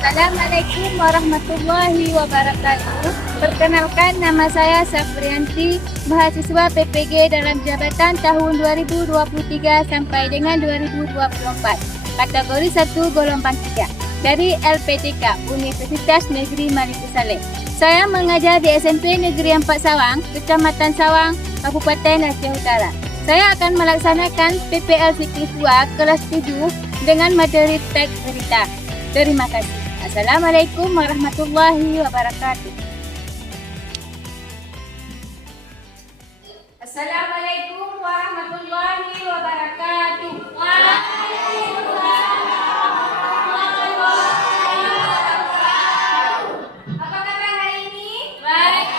Assalamualaikum warahmatullahi wabarakatuh. Perkenalkan, nama saya Safrianti, mahasiswa PPG dalam jabatan tahun 2023 sampai dengan 2024, kategori 1 gelombang 3 dari LPTK Universitas Negeri Maluku Saleh. Saya mengajar di SMP Negeri 4 Sawang, Kecamatan Sawang, Kabupaten Aceh Utara. Saya akan melaksanakan PPL Fikih 2 kelas 7 dengan materi teks berita. Terima kasih. Assalamualaikum warahmatullahi wabarakatuh. Assalamualaikum warahmatullahi wabarakatuh. Waalaikumsalam warahmatullahi wabarakatuh. Apa kabar hari ini? Baik.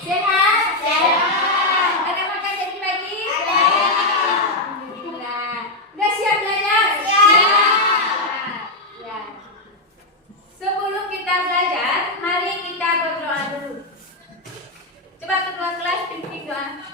Sehat? Sehat. Ada makan tadi pagi? Ada. Alhamdulillah. Udah siap belajar? Ya. Sebelum kita belajar, mari kita berdoa dulu. Coba kedua kelas pimpin doa.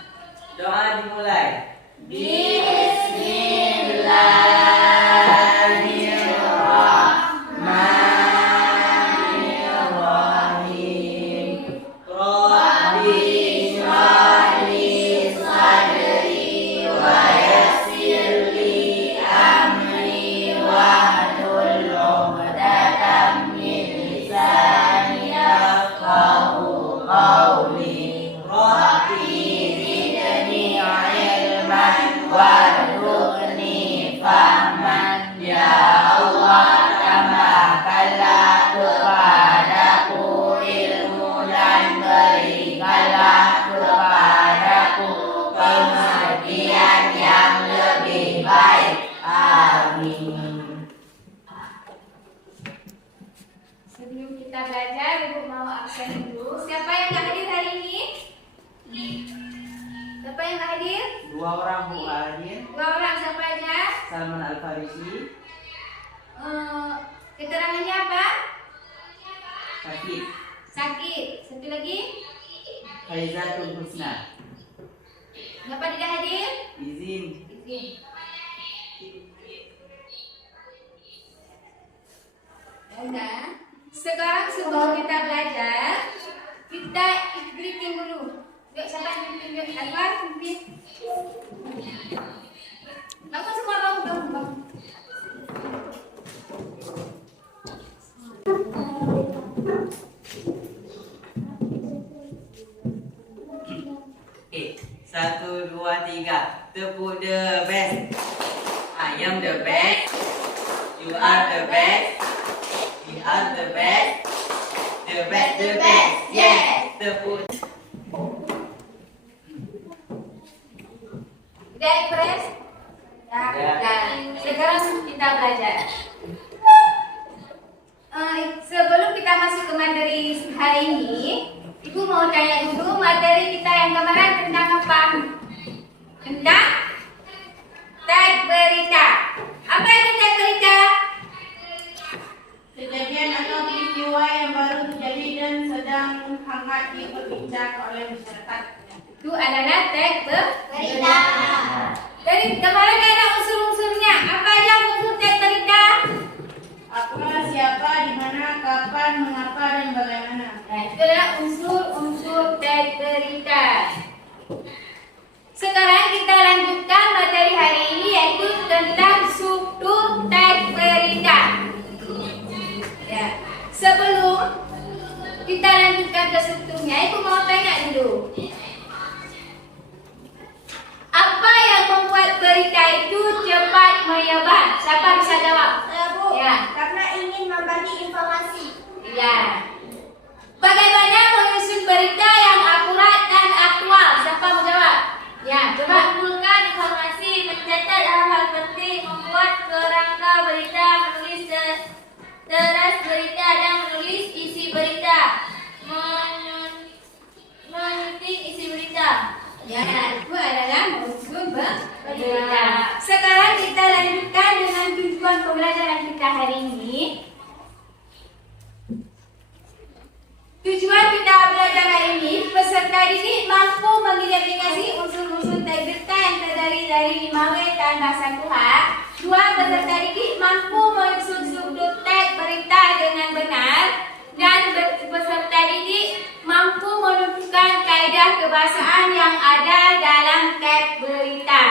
Doa dimulai. Bismillahirrahmanirrahim. Rabbi shrah li sadri wa yassir li amri wahlul 'uqdatam min lisani yafqahu qawli. Rabbi zidni ilman warzuqni fahman. Ya Allah, tambahkanlah kepadaku ilmu dan berikanlah kepadaku pengertian yang lebih baik. Amin. Sebelum kita belajar, Ibu mau absen dulu. Siapa yang nggak hadir hari ini? Siapa yang nggak hadir? 2 orang Bu hadir. 2 orang, siapa aja? Salman Al-Farisi, Keterangannya apa? Sakit, Sakit. Satu lagi? Faizatul Husna, Kenapa tidak hadir? izin. Izin. Udah. Sekarang sebelum kita belajar, kita greeting dulu. Yuk, siapa yang pimpin? Yuk, Anwar pimpin. Bangun semua, bangun. Okay, 1, 2, 3. Tepuk the best. I am the best. You are the best. We are the best. The best. Yes. Tepuk. Udah impress? Ya. Sekarang kita belajar. Sebelum kita masuk ke materi hari ini, Ibu mau tanya dulu materi kita yang kemarin tentang apa? Tentang teks berita. Apa itu teks berita? Kejadian atau peristiwa yang baru terjadi dan sedang hangat diperbincangkan oleh masyarakat. Itu adalah teks berita. Dari kemarin ada unsur-unsurnya. Apa aja unsur teks berita? Apa, siapa, di mana, kapan, mengapa, dan bagaimana. Nah, itu adalah unsur-unsur teks berita. Sekarang kita lanjutkan materi hari ini, yaitu tentang struktur teks berita. Ya. Sebelum kita lanjutkan ke strukturnya, Ibu mau tanya dulu. Apa yang membuat berita itu cepat menyebar? Siapa bisa jawab? Bu, Ya. karena ingin membagi informasi. Ya. Bagaimana menyusun berita yang akurat dan aktual? Siapa mau jawab? Ya, coba. Mengumpulkan informasi, mencatat hal-hal penting, membuat kerangka berita, menulis teras berita dan menulis isi berita, menyunting isi berita. Ya, itu adalah menyusun berita. Sekarang kita lanjutkan dengan tujuan pembelajaran kita hari ini. Tujuan kita belajar hari ini, peserta didik mampu mengidentifikasi unsur-unsur teks berita yang terdiri dari 5W dan bahasa Tuhan. 2. Peserta didik mampu menyusun struktur teks berita kebahasaan yang ada dalam teks berita.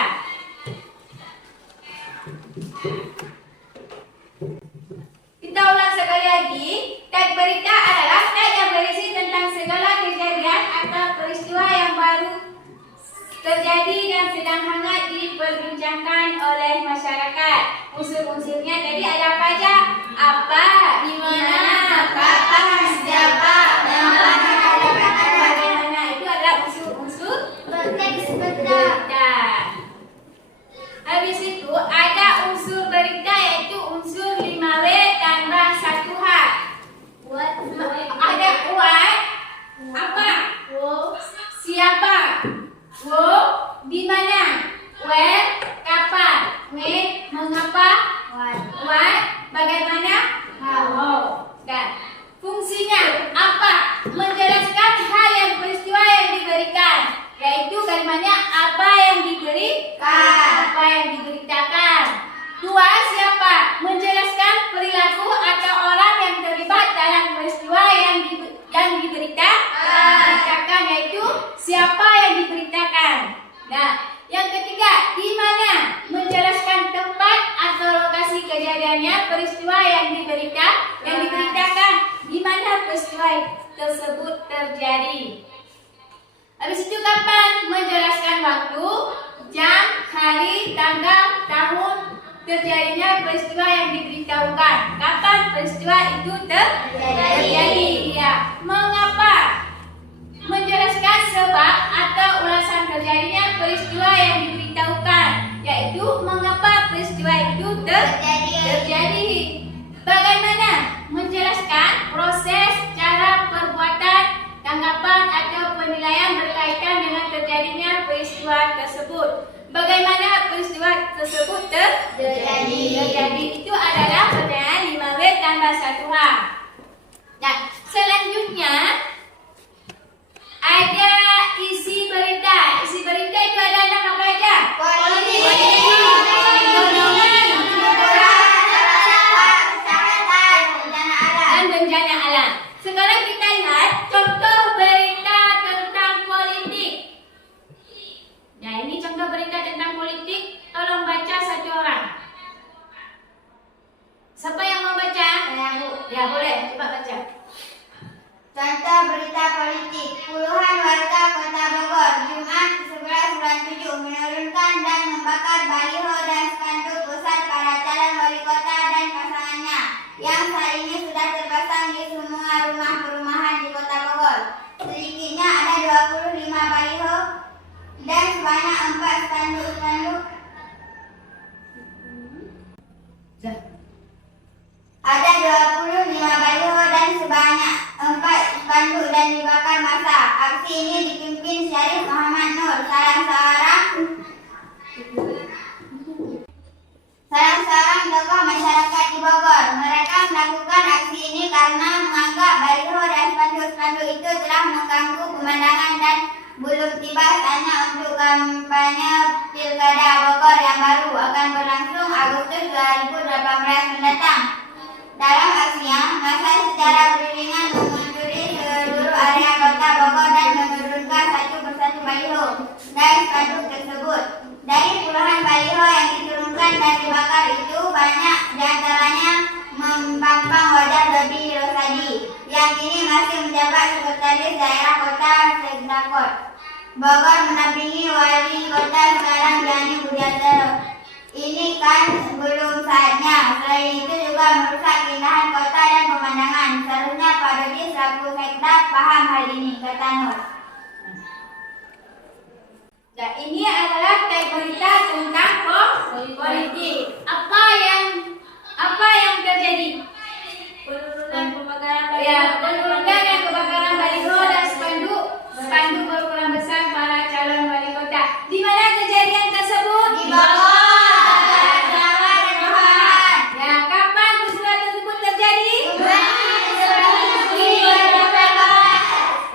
Kita ulang sekali lagi. Teks berita adalah teks yang berisi tentang segala kejadian atau peristiwa yang baru terjadi dan sedang hangat diperbincangkan oleh masyarakat. Unsur-unsurnya tadi ada apa aja? Apa, di mana, kapan, siapa, bagaimana. Itu adalah unsur-unsur teks berita. Habis itu ada unsur berita yaitu unsur 5W tambah 1H. Ada what, apa, siapa, di mana, where, kapan, when, mengapa, what, bagaimana, how. Dan fungsinya apa? Menjelaskan hal yang peristiwa yang diberikan, yaitu kalimatnya apa yang diberikan, apa yang diberitakan. Dua, siapa? Menjelaskan perilaku atau orang yang terlibat dalam peristiwa yang diberitakan, yaitu siapa yang diberitakan. Nah, yang ketiga, di mana? Menjelaskan tempat atau lokasi kejadiannya peristiwa yang diberitakan, di mana peristiwa tersebut terjadi. Habis itu kapan? Menjelaskan waktu, jam, hari, tanggal, tahun terjadinya peristiwa yang diberitahukan. Kapan peristiwa itu terjadi? Ya. Mengapa? Menjelaskan sebab atau ulasan terjadinya peristiwa yang diberitahukan, yaitu mengapa peristiwa itu terjadi. Bagaimana? Menjelaskan proses, cara, perbuatan, tanggapan atau penilaian berkaitan dengan terjadinya peristiwa tersebut. Bagaimana peristiwa tersebut terjadi? Itu adalah pertanyaan 5W tambah 1H. Nah, selanjutnya ada isi berita. Isi berita itu ada apa aja? Politik, ekonomi, dan bencana alam. Sekarang kita lihat contoh berita tentang politik. Nah, ini contoh berita tentang politik. Tolong baca satu orang. Siapa yang mau baca? Ya, boleh. Coba baca. Contoh berita politik. Puluhan warga Kota Bogor Jumat 11 bulan 7 menurunkan dan membakar baliho dan spanduk pusat para calon wali kota dan pasangannya yang saat ini sudah terpasang di semua rumah perumahan di Kota Bogor. Sedikitnya ada 25 baliho dan sebanyak 4 spanduk. Ada 25 baliho dan sebanyak 4 spanduk dan dibakar massa. Aksi ini dipimpin Syarif Muhammad Nur, salah seorang tokoh masyarakat di Bogor. Mereka melakukan aksi ini karena menganggap baliho dan spanduk-spanduk itu telah mengganggu pemandangan dan belum tiba saatnya untuk kampanye Pilkada Bogor yang baru akan berlangsung Agustus 2018 mendatang. Dalam aksinya, massa secara beriringan mengunjungi seluruh area Kota Bogor dan menurunkan satu persatu baliho dan spanduk tersebut. Dari puluhan baliho yang diturunkan dan dibakar itu, banyak diantaranya mempampang wajah Dodi Rosadi yang kini masih menjabat sekretaris daerah Kota Sekdakot Bogor mendampingi wali kota sekarang Yani Budiatoro. Ini kan belum saatnya. Selain itu juga merusak keindahan kota dan pemandangan. Seharusnya Pak Dodi selaku Sekda paham hal ini, kata Nur. Nah, ini adalah teks berita tentang politik. Apa yang terjadi? Penurunan pembakaran dan kebakaran baliho dan spanduk berukuran besar para calon wali kota. Di mana kejadian tersebut? Di Bogor. Ya, kapan peristiwa tersebut terjadi?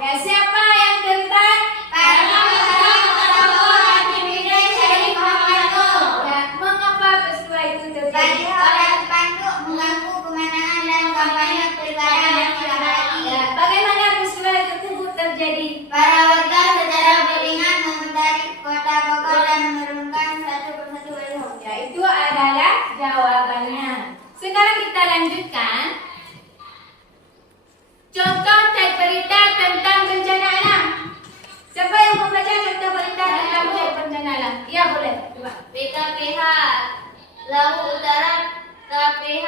Ya, siapa yang terlibat? Sekarang kita lanjutkan. Contoh teks berita tentang bencana alam. Siapa yang membaca contoh berita tentang bencana alam? Ya, boleh. Coba. PKPH Laut Utara KPH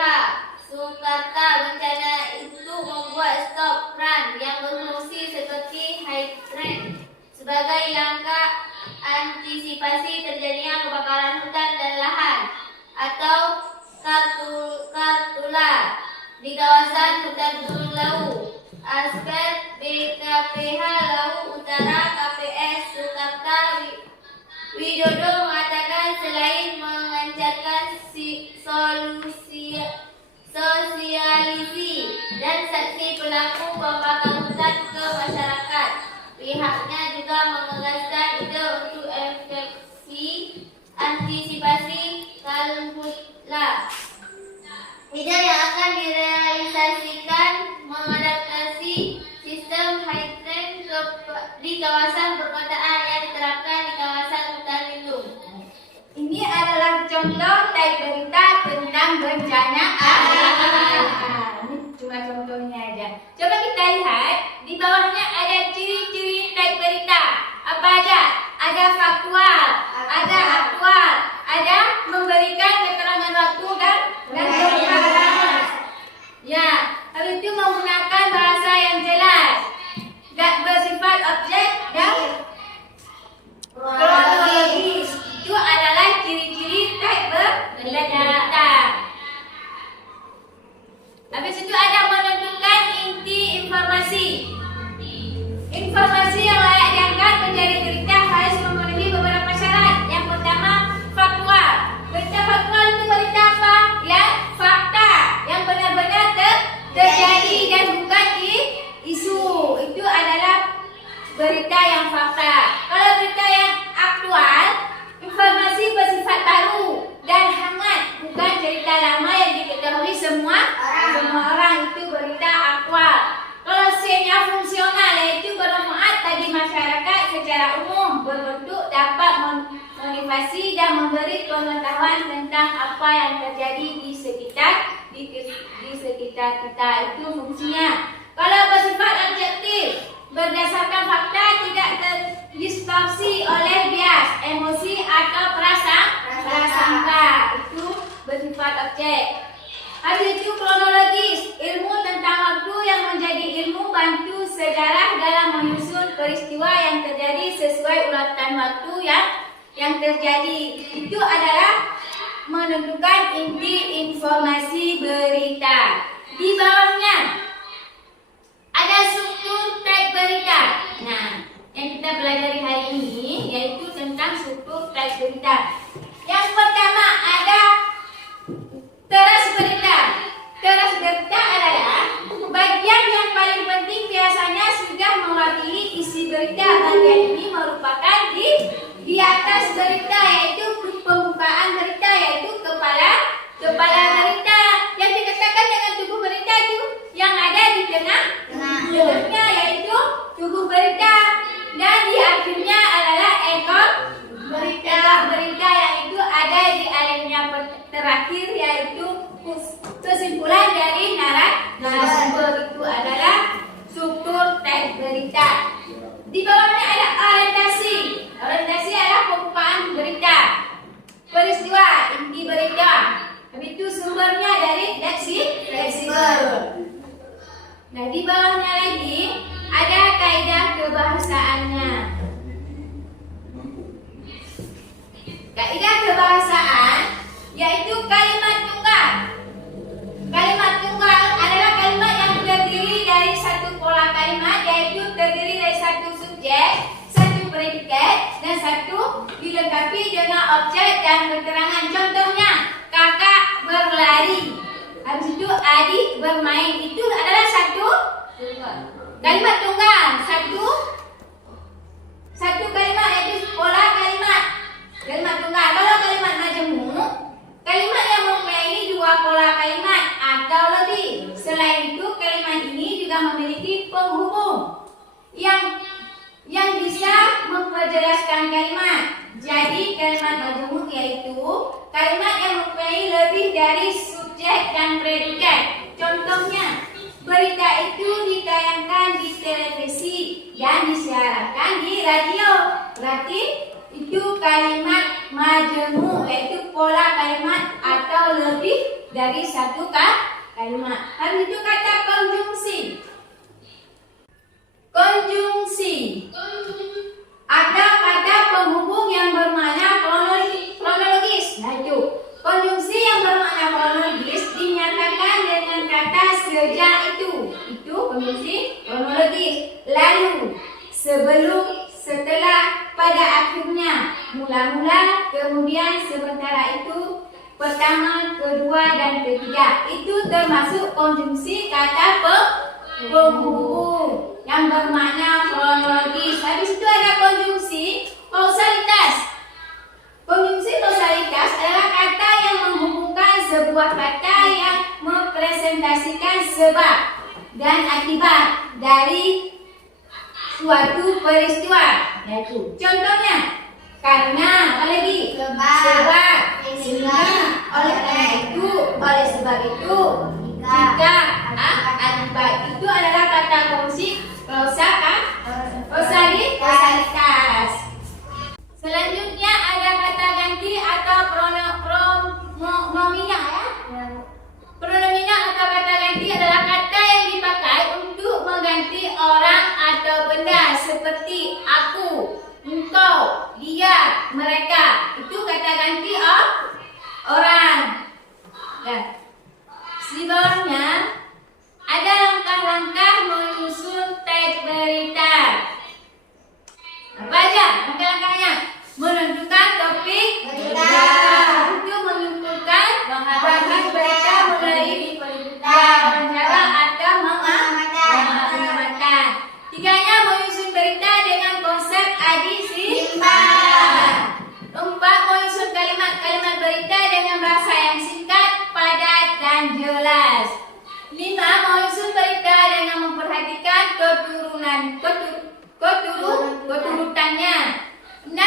Surakarta bencana itu membuat stop run yang berfungsi seperti hydrant sebagai langkah antisipasi terjadinya kebakaran hutan dan lahan atau kartula di kawasan hutan gunung Lawu. Aspek BKPH Laut Utara KPS Surakarta Widodo mengatakan selain mengancarkan sosialisasi dan saksi pelaku pembakaran hutan ke masyarakat, pihaknya juga mengegaskan ide untuk antisipasi karhutla. Ide yang akan direalisasikan mengadaptasi sistem hydrant di kawasan perkotaan yang diterapkan di kawasan hutan lindung. Ini adalah contoh teks berita tentang bencana alam. Ini cuma contohnya aja. Coba kita lihat di bawahnya ada ciri-ciri teks berita. Apa aja? Ada faktual, ada aktual, ada memberikan keterangan waktu dan kebenaran. Ya, habis itu menggunakan bahasa yang jelas, gak bersifat objek dan kronologis. Itu adalah ciri-ciri teks berita. Habis itu ada menentukan inti informasi. Informasi yang layak diangkat menjadi berita harus memenuhi beberapa syarat. Yang pertama, faktual. Berita faktual itu berita apa? Ya, fakta yang benar-benar terjadi dan bukan isu. Itu adalah berita yang fakta. Kalau berita yang aktual, informasi bersifat baru dan hangat, bukan cerita lama yang diketahui semua orang. Itu berita aktual. Kalau C-nya fungsional, yaitu bermanfaat bagi masyarakat secara umum, berbentuk dapat memotivasi dan memberi pengetahuan tentang apa yang terjadi di sekitar kita. Itu fungsinya. Kalau bersifat objektif, berdasarkan fakta, tidak terdistorsi oleh bias, emosi atau prasangka. Itu bersifat objek. Habis itu kronologis, ilmu tentang waktu yang menjadi ilmu bantu sejarah dalam menyusun peristiwa yang terjadi sesuai urutan waktu yang terjadi. Itu adalah menentukan inti informasi berita. Di bawahnya ada struktur teks berita. Nah, yang kita pelajari hari ini yaitu tentang struktur teks berita. Yang pertama ada teras berita. Teras berita adalah bagian yang paling penting, biasanya sudah mewakili isi berita. Bagian ini merupakan di atas berita, yaitu pembukaan berita, yaitu kepala berita. Yang dikatakan dengan tubuh berita itu yang ada di tengahnya, yaitu tubuh berita, dan di akhirnya adalah ekor berita yang itu ada di akhirnya terakhir, yaitu kesimpulan dari narasumber. Itu adalah struktur teks berita. Di bawahnya ada orientasi. Orientasi adalah pembukaan berita, peristiwa, inti berita. Habis itu sumbernya dari leksika. Nah, di bawahnya lagi ada kaidah kebahasaannya. Kaidah kebahasaan yaitu kalimat tunggal. Kalimat tunggal adalah kalimat yang terdiri dari satu pola kalimat, yaitu terdiri dari satu subjek, satu predikat, dan satu dilengkapi dengan objek dan keterangan. Contohnya, kakak berlari, habis itu adik bermain. Itu adalah satu kalimat tunggal. Satu kalimat, yaitu pola kalimat tunggal. Kalau kalimat majemuk, kalimat yang mempunyai dua pola kalimat atau lebih. Selain itu, kalimat ini juga memiliki penghubung yang bisa memperjelaskan kalimat. Jadi kalimat majemuk yaitu kalimat yang mempunyai lebih dari subjek dan radio. Berarti itu kalimat majemuk, yaitu pola kalimat atau lebih dari satu kalimat. Habis itu kata konjungsi. Konjungsi. Ada kata penghubung yang bermakna kronologis. Nah itu, konjungsi yang bermakna kronologis dinyatakan dengan kata sejak itu. Itu konjungsi kronologis. Lalu, sebelum, setelah, pada akhirnya, mula-mula, kemudian sementara itu, pertama, kedua, dan ketiga. Itu termasuk konjungsi kata penghubung yang bermakna kronologis. Habis itu ada konjungsi kausalitas. Konjungsi kausalitas adalah kata yang menghubungkan sebuah kata yang mempresentasikan sebab dan akibat dari suatu peristiwa. Yaitu contohnya karena, apa lagi? Sebab, sehingga, oleh karena itu, oleh sebab itu, jika, akibat. Itu adalah kata konjungsi kausalitas. Selanjutnya ada kata ganti atau pronomina ya. Pronomina atau kata ganti adalah kata yang dipakai untuk mengganti orang atau benda seperti aku, engkau, dia, mereka. Itu kata ganti orang. Dan di bawahnya ada langkah-langkah menyusun teks berita. Apa aja langkah-langkahnya? Menentukan topik berita. Itu menyimpulkan bahan berita mulai wawancara atau pengamatan. Tiganya menyusun berita dengan konsep adi simpan. 4. Menyusun kalimat-kalimat berita dengan bahasa yang singkat, padat, dan jelas. 5. Menyusun berita dengan memperhatikan keturutannya. 6.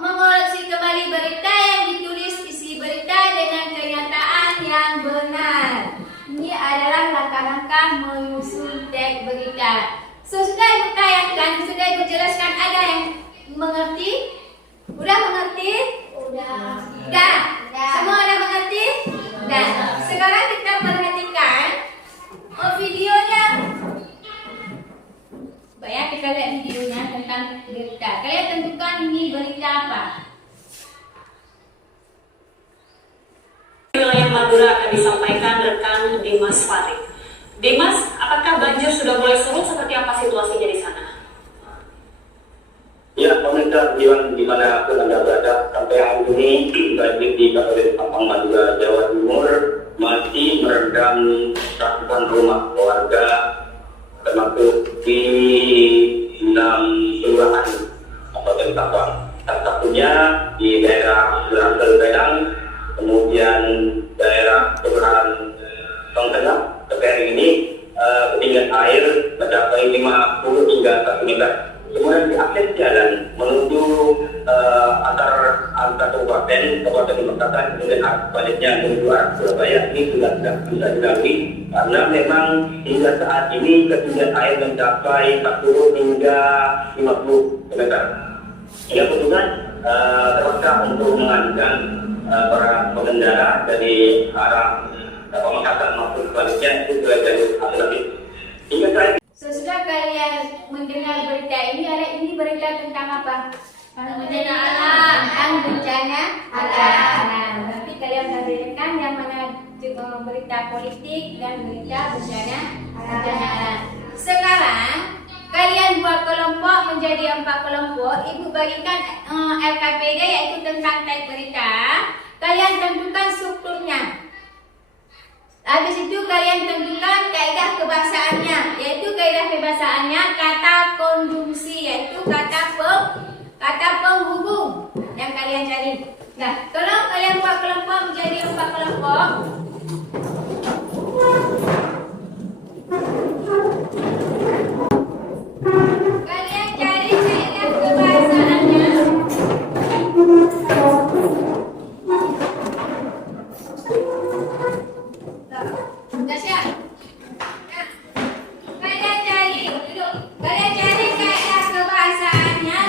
Mengoreksi kembali berita yang ditulis, isi berita dengan kenyataan yang benar. Ini adalah langkah-langkah menyusun teks berita. Sudah ibu tayangkan, sudah ibu jelaskan, ada yang mengerti? Udah mengerti? Udah. Semua ada mengerti? Udah. Sekarang kita perhatikan videonya. Baik, kita lihat videonya tentang berita. Kalian tentukan ini berita apa? Wilayah Madura akan disampaikan rekan Dimas Farid. Dimas, apakah banjir sudah mulai surut? Seperti apa situasinya di sana? Ya, pemirsa di mana pun Anda berada, sampai hari ini banjir di Kabupaten Sampang, Madura, Jawa Timur masih merendam ratusan rumah warga, termasuk di 6 kelurahan Kabupaten Sampang. Salah satunya di daerah Gelangkel Bedang, kemudian daerah kelurahan Tengah. Sampai ini ketinggian air mencapai 50 hingga 1 meter. Kemudian di akses jalan menuju antar kabupaten perbatasan, kemudian sebaliknya menuju arah Surabaya ini sudah tidak bisa dilalui karena memang hingga saat ini ketinggian air mencapai 40 hingga 50 meter. Sehingga petugas terpaksa untuk mengalihkan para pengendara dari arah Pamekasan maupun sebaliknya itu sudah jalur alternatif. Hingga saat Sesudah kalian mendengar berita ini berita tentang apa? Bencana alam. Tentang bencana alam. Nah, nanti kalian bedakan yang mana berita politik dan berita bencana alam. Sekarang kalian buat kelompok menjadi 4 kelompok. Ibu bagikan LKPD yaitu tentang teks berita. Kalian tentukan strukturnya. Habis itu kalian tentukan kaidah kebahasaannya, yaitu kaidah kebahasaannya kata konjungsi, yaitu kata penghubung yang kalian cari. Nah, tolong kalian buat kelompok menjadi 4 kelompok. Kalian cari kaidah kebahasaannya. Sudah siap? Nah, kalian cari kaidah kebahasaannya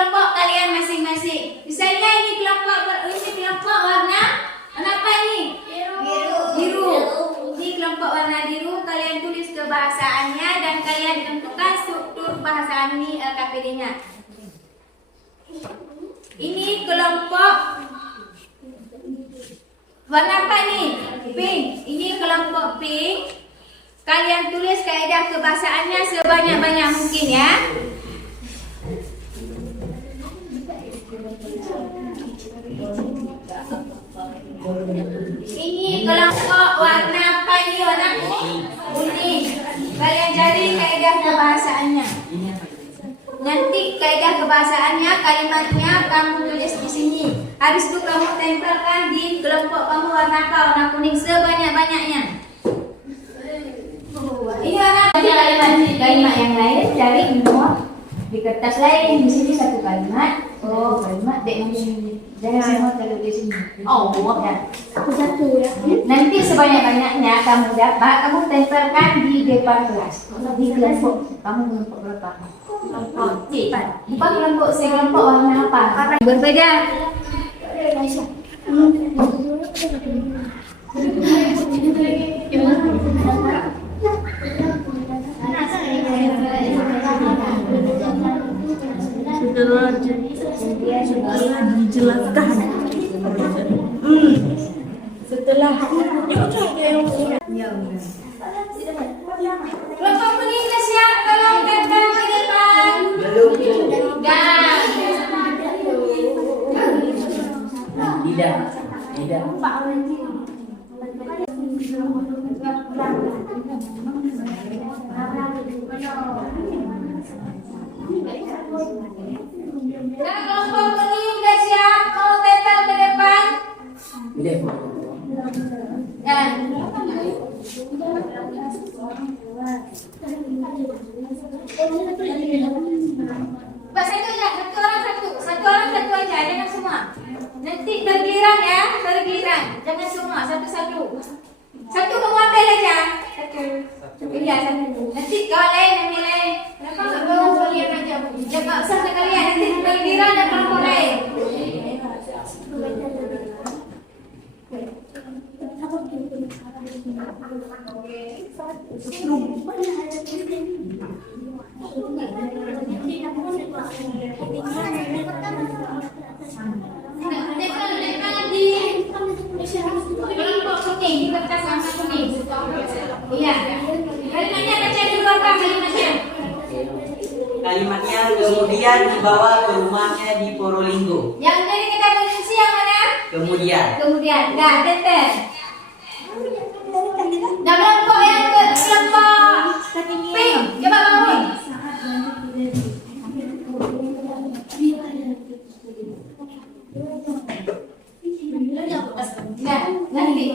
kelompok kalian masing-masing. Misalnya ini kelompok warna apa ini? Biru. Ini kelompok warna biru. Kalian tulis kebahasaannya dan kalian tentukan struktur bahasa ini KPD-nya. Ini kelompok warna apa nih? Pink. Ini kelompok pink. Kalian tulis kaedah kebahasaannya sebanyak-banyak mungkin ya. Ini kelompok warna apa ini? Warna kuning. Kalian cari kaedah kebahasaannya. Nanti kaedah kebahasaannya, kalimatnya kamu tulis di sini. Habis itu kamu tempelkan di kelompok kamu warna apa? Warna kuning sebanyak-banyaknya. Ini warna kalimat yang lain cari semua di kertas lain. Di sini satu kalimat. Oh, kalimat dek sini. Jangan semua taruh di sini. Oh, ya. Satu ya. Nanti sebanyak-banyaknya kamu dapat, kamu tempelkan di depan kelas. Di kelompok kamu kelompok berapa? Empat kelompok. Sekelompok warna apa? Berbeda. Setelah dijelaskan. Setelah Kelompok kuning sudah siap, tolong tempel ke depan. Belum. Tidak. Nah, kelompok kuning sudah siap, mau tempel ke depan. Dan Mbak, satu orang satu aja, jangan semua. Nanti bergiliran ya, bergiliran. Jangan semua, satu-satu. Satu kamu ambil aja. Satu. Iya, satu. Nanti kawan lain ambil lain. Kenapa nggak bawa kalian aja? Jangan usah sekalian, nanti bergiliran dan kelompok lain. Di kertas warna kuning. Iya. Kalimatnya baca dulu apa kalimatnya? Kalimatnya kemudian dibawa ke rumahnya di Probolinggo. Yang dari kita posisi yang mana? Kemudian. Dah, tempel. Nah, kelompok yang kelompok pink, coba bangun. Nah, nanti.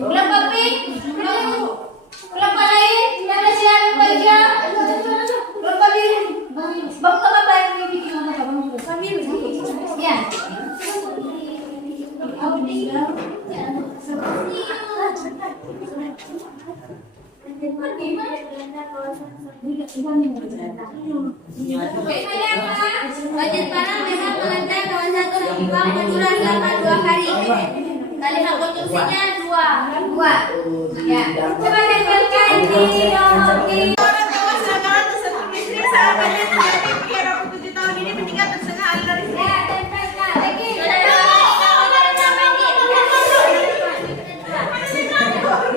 Kelompok pink, kelompok lain, mana siap baca? Kelompok biru. Bangun apa yang bikin apa? Biru. Ya. Budget panel memang mengantar kawasan terhimbang berdurasi selama 2 hari. Kalimat konstruksinya 2. Ya. Coba tempelkan di nomor di. orang tua silakan tersebut istri saat kalian terjadi biar aku 7 tahun ini meninggal tersengat alur istri. Ya, tempelkan lagi.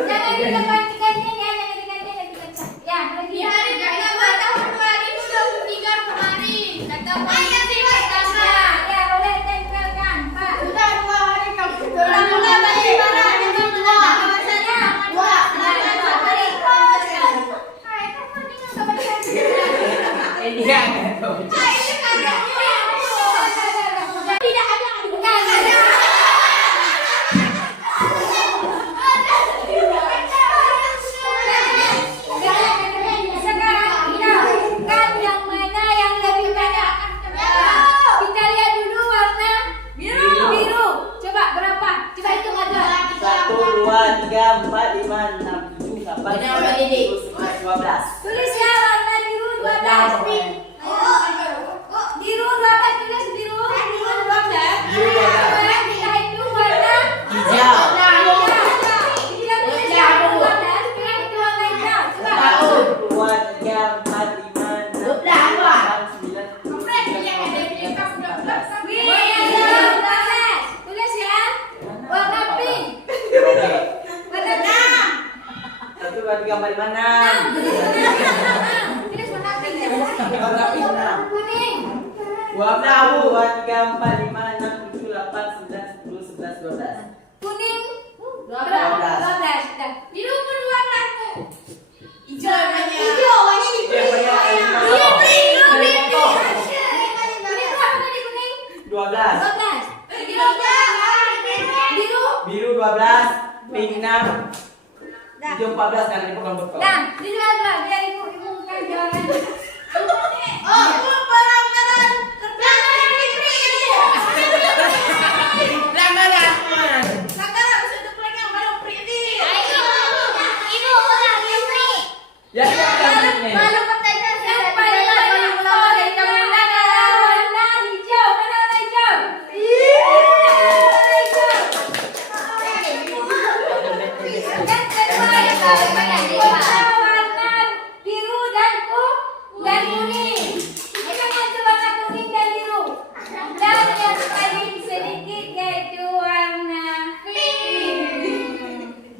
Jangan diganti-ganti ya, jangan diganti-ganti. Ya, lagi. Di hari pertama tahun 2023 kemarin kata ayah sih mas Ya, ya boleh tempelkan, Pak. sudah 2 hari kamu sudah mulai balik barang itu 2 Bahasanya 2 Ya, 2 hari. Ini kan. tidak ada Sekarang kita kan yang mana yang lebih banyak. Kita lihat dulu warna biru. Coba berapa? Coba hitung aja. 1, 2, 3, 4, 5, 6, 7, 8, 9, 10, 11, 12. Tulis ya warna biru 12. 4, 5, 6, 7, 8, 9, 10, 11, 12. Tulis ya. Warna pink. Oke. Warna 6. 1, 2, 3, 4, 5, 6. Tulis warna pink ya. Warna pink 6. Kuning. 1, 2, 3, 4, 5, 6, 7, 8, 9, 10, 11, 12. Kuning. 12. 12. Dah. Biru pun warna. Hijau namanya. Hijau warna di Dia kuning. punya Kuning. Kuning warna di kuning. 12. 12. Biru. Biru 12, pink 6, hijau 14 karena ini program betul. Dah. Di dua biar ibu bukan jalan. Oh, pelanggaran pelanggaran bisa dipegang yang baru pretty. Ya, ini. Lalu pertanyaan yang paling gampang dari kamu adalah warna hijau. Mana warna hijau? Dan kedua warna biru dan kuning. Kita ganti warna kuning dan biru. Dan yang paling sedikit yaitu warna pink.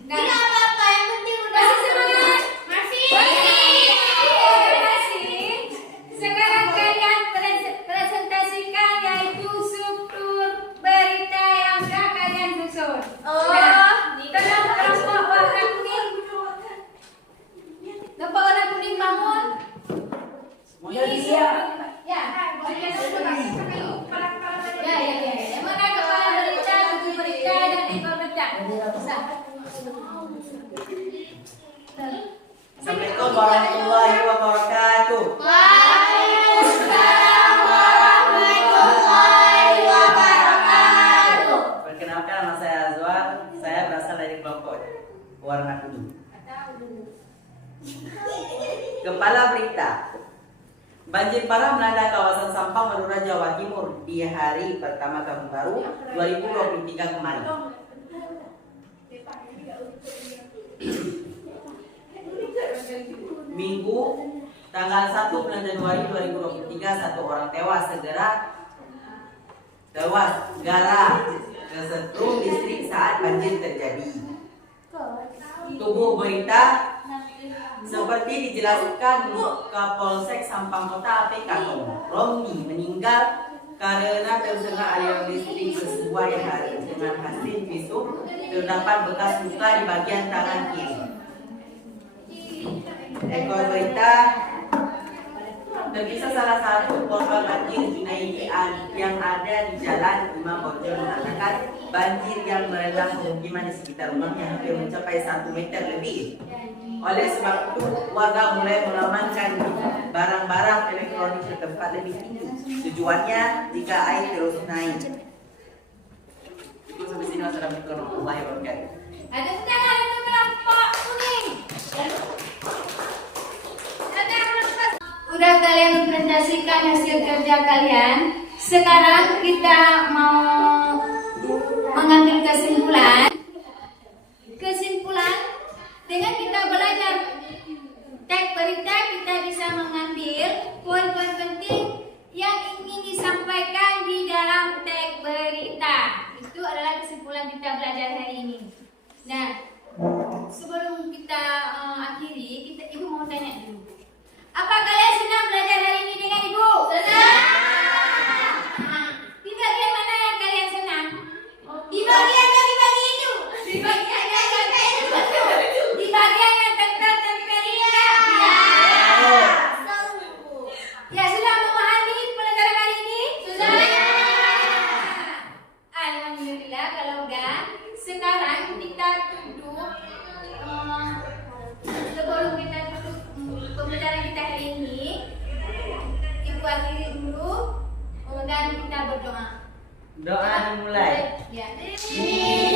Tidak apa-apa, yang penting udah Masih semangat? Masih. Masih. Sekarang kalian presentasikan yaitu struktur berita yang sudah kalian susun. Tolong kelompok warna kuning. Kelompok warna kuning bangun. Semuanya siap. Ya. Ya. Mana kepala berita, buku berita, dan ekor berita. Bisa. Assalamualaikum warahmatullahi wabarakatuh. Waalaikumsalam warahmatullahi wabarakatuh. Perkenalkan, nama saya Azwar. Saya berasal dari kelompok warna kuning. Kepala berita. Banjir parah melanda kawasan Sampang, Madura, Jawa Timur di hari pertama tahun baru 2023 kemarin. Minggu tanggal 1 bulan Januari 2023 satu orang tewas gara kesetrum listrik saat banjir terjadi. Tubuh berita seperti dijelaskan Kapolsek Sampang Kota APK Romni meninggal karena tersengat aliran listrik sesuai hari dengan hasil visum terdapat bekas luka di bagian tangan kiri. Ekor berita terpisah salah satu korban banjir Junaidi yang ada di Jalan Imam Bonjol mengatakan banjir yang merendam pemukiman di sekitar rumahnya hampir mencapai 1 meter lebih. Oleh sebab itu warga mulai mengamankan barang-barang elektronik ke tempat lebih tinggi. Tujuannya jika air terus naik. Cukup sampai sini. Wassalamualaikum warahmatullahi wabarakatuh. Ada tangan untuk kelompok kuning. Udah kalian presentasikan hasil kerja kalian. Sekarang kita mau mengambil kesimpulan. Dengan kita belajar teks berita, kita bisa mengambil poin-poin penting yang ingin disampaikan di dalam teks berita. Itu adalah kesimpulan kita belajar hari ini. Nah, sebelum kita akhiri, ibu mau tanya dulu. Apa kalian senang belajar hari ini dengan ibu? Senang. Di bagian mana yang kalian senang? Di bagian itu. Di bagian yang tentang berita. Ya, sudah memahami pelajaran hari ini? Sudah. Alhamdulillah. Kalau enggak, sekarang kita duduk. Sebelum kita duduk pembelajaran kita hari ini, ibu akhiri dulu dan kita berdoa. Doa dimulai. Ya. Bismillah.